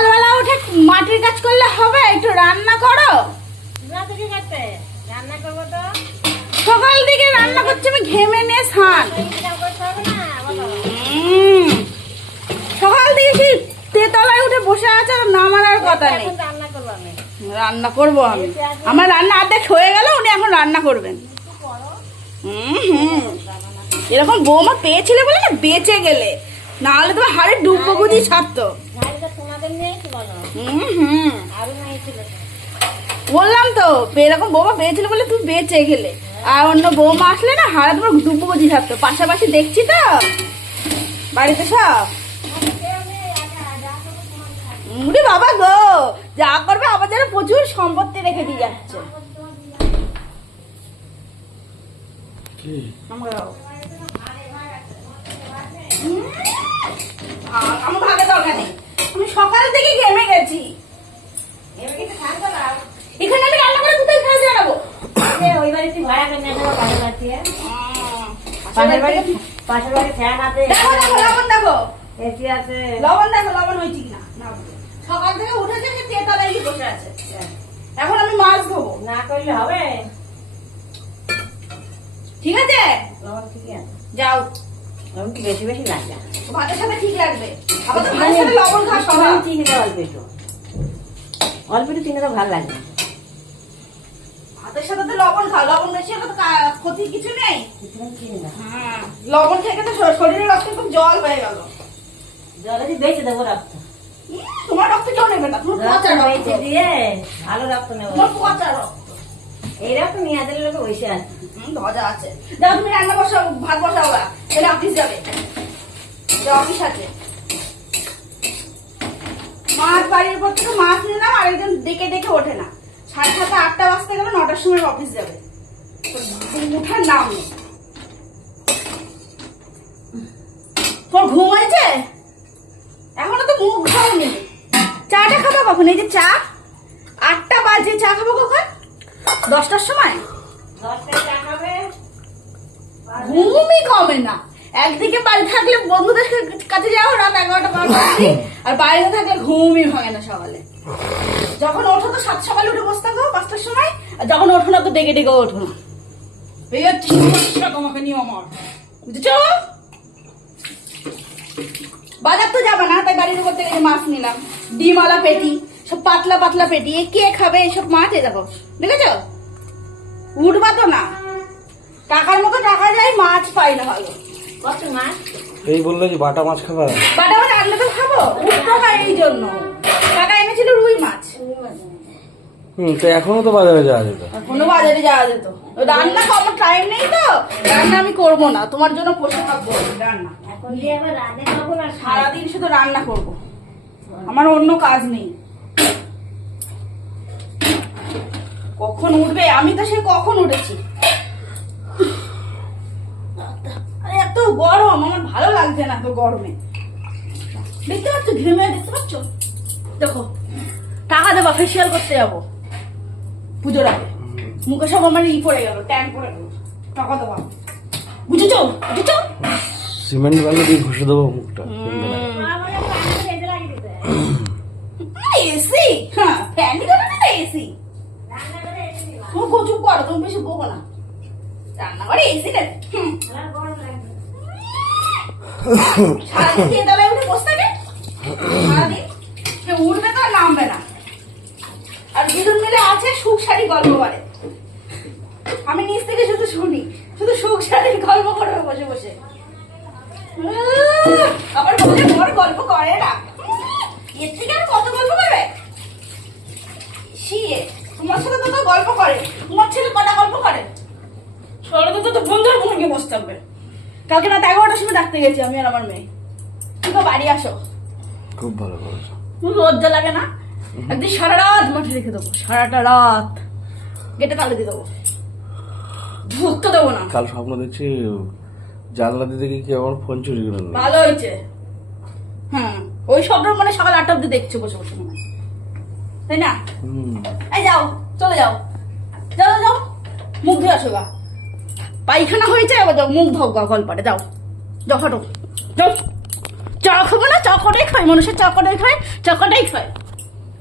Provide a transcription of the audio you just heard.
সকালবেলা উঠে মাটির কাজ করলে হবে? একটু রান্না করো। সকাল থেকে রান্না করছি আমি ঘেমে নিয়ে স্নান। সকাল থেকে সেই তেতলায় উঠে বসে আছে আর নামার আর কথা নেই। রান্না করব আমি। আমি। আমার রান্না অর্ধেক হয়ে গেল উনি এখন রান্না করবেন। হুম হুম। এরকম বৌমা পেয়েছিলে বলে না বেঁচে গেলে। না। হলে তোমার হাড়ে ডুববো বুঝি ছাড়তো বললাম তো এরকম বৌমা পেয়েছিল বলে তুমি বেঁচে গেলে। আর অন্য বৌমা আসলে না হাড়ে তোমার ডুববো বুঝি থাকতো পাশাপাশি দেখছি তো। বাড়িতে সব? উরে বাবা গো যা করবে আমার যেন প্রচুর সম্পত্তি রেখে দিয়ে যাচ্ছে। কি? আমাকে দাও। উম, আ- আমার ভাগে দরকার নেই। আমি সকাল থেকে ঘেমে গেছি। এখানে আমি রান্না করে কোথায় খাওয়া জানাব ওই বাড়িতে ভাড়া করে নিয়ে যাব পাশের বাড়িতে পাশের পাশের বাড়ি পাশের বাড়ি ফ্যান আছে। দেখো দেখো লবণ দেখো। এসি আছে। লবণ দেখো লবণ হয়েছে কিনা? না। সকাল থেকে উঠেছে সে বসে আছে। এখন আমি মাছ ধোবো। না করলে হবে। ঠিক আছে? লবণ ঠিকই আছে। যাও। লবণ কি বেশি বেশি লাগে? ভাতের সাথে ঠিক লাগবে। আবার তো ভাতের সাথে লবণ খাওয়া সবাই চিনি দেওয়া অল্প একটু। অল্প একটু চিনি দেওয়া ভালো লাগে। ভাতের সাথে তো লবণ খাও। লবণ বেশি হলে তো কা- কিছু নেই। কিছুক্ষণ চিনি দাও হ্যাঁ, লবণ থেকে তো শ- শরীরের রক্তে খুব জল হয়ে গেল। জলে দিয়ে বেঁচে দেবো রক্ত? তোমার রক্ত কেউ নেবে না। তোমার পচা রক্ত। দিয়ে ভালো রক্ত নেব। তোমার পচা রক্ত। এই রক্ত নিয়ে লোকে বসে আছে। ধজা আছে। যাও তুমি রান্না বসাও ভাত বসাও গা। ছেলে অফিস যাবে। অফিস আছে। মাছ বাড়ির পর থেকে মাছ নিলাম আর একজন ডেকে ডেকে ওঠে না। সাড়ে সাতটা, আটটা বাজতে গেলে, নটার সময় অফিস যাবে। উঠার নাম নেই। তোর ঘুম হয়েছে? এখনও তো মুখ খাওনি চাটা খাব কখন? এই যে চা, আটটা বাজে, চা খাব কখন? দশটার সময়? খাবে ঘুমই কমে না। একদিকে বাড়ি থাকলে বন্ধুদের কাছে যাও রাত এগারোটা বারোটা আর বাইরে থাকলে ঘুমই ভাঙে না সকালে। যখন ওঠো তো সাত সকালে উঠে বসতে থাকো পাঁচটার সময়। আর যখন ওঠো না তো ডেকে ডেকে ওঠো না। এই হচ্ছে সমস্যা তোমাকে নিয়ে আমার। বুঝেছ? বাজার তো যাবে না তাই বাড়ির উপর থেকে মাছ নিলাম। ডিমওয়ালা পেটি সব পাতলা পাতলা পেটি। এ কে খাবে এসব মাছ? এই দেখো দেখেছ? উঠবা তো না। টাকার মতো টাকা যায় মাছ পাই না ভালো। কত মাছ? এই বলল যে বাটা মাছ খাবা? বাটা মাছ আনলে তো খাব উঠতো না এই জন্য। টাকা এনেছিল রুই মাছ। হুম তো এখনও তো বাজারে যাওয়া যেত। কোনো বাজারে যাওয়া যেত। রান্না আমার টাইম নেই তো। রান্না আমি করব না তোমার জন্য বসে থাকব রান্না। এখন দিয়ে আবার রাঁধে খাব না? সারাদিন শুধু রান্না করব। আমার অন্য কাজ নেই। কখন উঠবে? আমি তো সে কখন উঠেছি আরে এত গরম আমার ভালো লাগছে না এত গরমে। দেখতে পাচ্ছ ঘেমে দেখতে পাচ্ছ? দেখো টাকা দেবা ফেসিয়াল করতে যাব। পুজোর আগে। মুখে সব আমার ই পড়ে গেল ট্যান পড়ে গেল। টাকা দেবা। বুঝেছ? বুঝেছ? সিমেন্ট বালু দিয়ে ঘষে দেবো মুখটা। এসি হ্যাঁ না এসি কচু করো তুমি বেশি বকো না। রান্না করে এসি আর নামবে না। আর দুজন মিলে আছে সুখ শাড়ি গল্প করে। আমি নিচ থেকে শুধু শুনি, শুধু সুখ শাড়ির গল্প করবে বসে বসে। আবার বলে বড় গল্প করে না। এর থেকে আর কত গল্প করবে? শিয়ে তোমার সাথে তো গল্প করে। তোমার ছেলে কটা গল্প করে? ষোলো তো বন্ধুর ভূমিকে বসতে হবে কালকে রাত এগারোটার সময় ডাকতে গেছি আমি আর আমার মেয়ে। তুমি তো বাড়ি আসো। খুব ভালো করেছ। লজ্জা লাগে না? একদিন সারা রাত মাঠে রেখে দেবো সারাটা রাত গেটে তালে দিয়ে দেবো। ঢুকতে দেবো না। কাল স্বপ্ন দেখছি জানলা দিয়ে দেখি কি আমার ফোন চুরি করে ভালো হয়েছে। হ্যাঁ ওই সব মানে সকাল আটটা অব্দি দেখছ বসে বসে মনে তাই না? এই যাও চলে যাও যাও যাও। মুখ ধুয়ে আসো গা। পায়খানা হয়েছে আবার যাও, মুখ ধোক গল কলপাটে যাও। যাও হাঁটো যাও। চা খাব না? চকটাই খায়? মানুষের চকটাই খায়? চকটাই খায়?